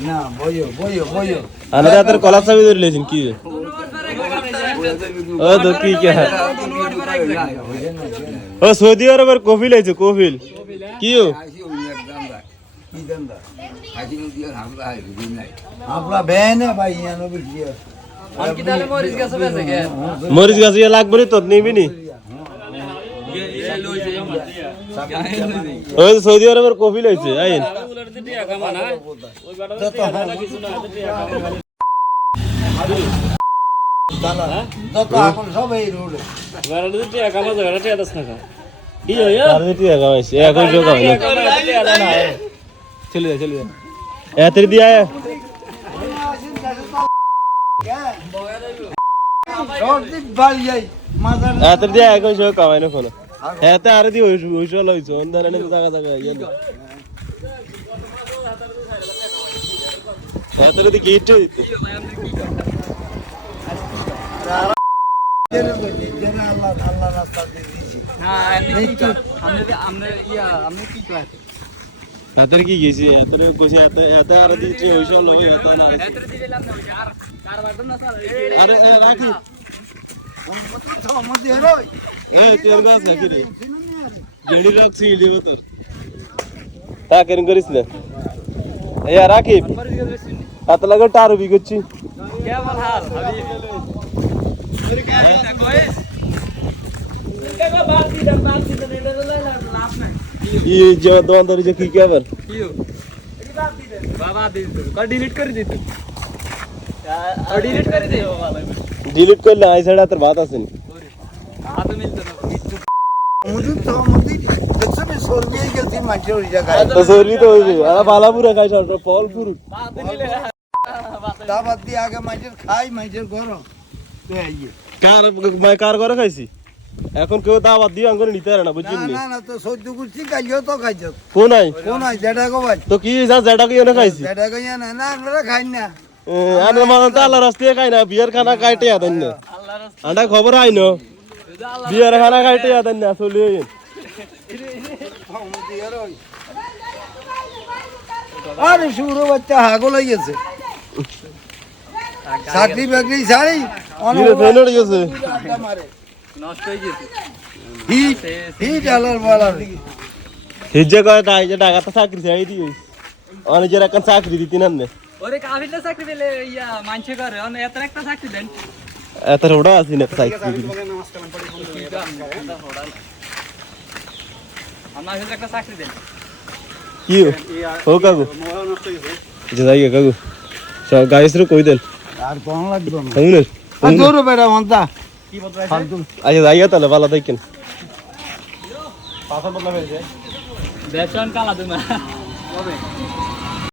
না বইও বইও বইও আনাদা তোর কলা চাবি ধরে লেছেন কি ও তো কি কে ও সৌদি আরবের কফিল আছে কফিল কি ও आपला बहन है भाई यहाँ नो बिटिया মরিচ গাছ ইয়া লাগবে নি তোর নিবি নি ওই সৌদি আরবের কফিল আছে আইন যত এখন সব এই রোড কি হইয়া আরে টিয়া কামাইছে এখন জো কামাই চলে যা চলে যা এতরি দিয়া এতরি দিয়া এখন জো কামাই না কোন এতে আর দি ওইসো লইছো অন্ধারে জায়গা জায়গা ইয়া এতরি দি গেট দিতে আল্লাহ আল্লাহ রাস্তা দিয়ে দিয়েছি এতরে কি গেছি এতরে কইছে এত আর দিতে ওইসো লই এত না আরে রাখি এই তেল গাছ নাকি রে গেড়ি রাখছি দিব তোর তা কেন করিস না এই রাখি হাত লাগা টার বি করছি কে বল হাল ये जो दोनों जो की क्या बर बाबा दे दो कर डिलीट कर दे तू और डिलीट कर दे डिलीट कर ले आई साइड तर बात आसन हां तो मिलता ना मुझे तो मुझे जैसे मैं सोलवी के थी माचे हो जगह तो सोलवी तो अरे बाला पूरा खाई छोड़ पॉल पूरा बात नहीं ले दावत दी आगे माचे खाई माचे करो तो आइए कार मैं कार করে খাইছি এখন কেউ দাওয়াত দিয়ে আঙ্গুরে নিতে পারে না বুঝছিস না না তো সহ্য করছি কাইও তো খাইছো কোন আই যেটা গো ভাই তো কি যা যেটা কি এনে খাইছি যেটা কইয়া না না আমরা খাই না আরে মানে তো আল্লাহ রাস্তায় খাই না বিয়ার খানা কাটে আদেন না আন্ডা খবর আইনো বিয়ার খানা কাটে আদেন না চলে আরে শুরু বাচ্চা হাগল হয়ে গেছে চাকরি বাকরি ছাড়ি ধীরে ধীরে গেছে নষ্ট হয়ে গেছে হিট হিট আলার বালার হিজে কয় তাই যে ঢাকাতে চাকরি চাই দিই অনেক যারা কান চাকরি দিতি না ওরে কাফিরটা চাকরি দিলে ইয়া মানছে করে অন এত একটা চাকরি দেন এত রোডা আছে না চাকরি দিই আমরা হেলে একটা চাকরি দেন কি ও কাগু যে যাই কাগু সব গাইস রে কই দেন আর কোন লাগবে না শুনুন আর দৌড় বেড়া মন্তা কি বলতো আচ্ছা যাইয়া তাহলে ভালো দেখেন বেচন কালা তুমি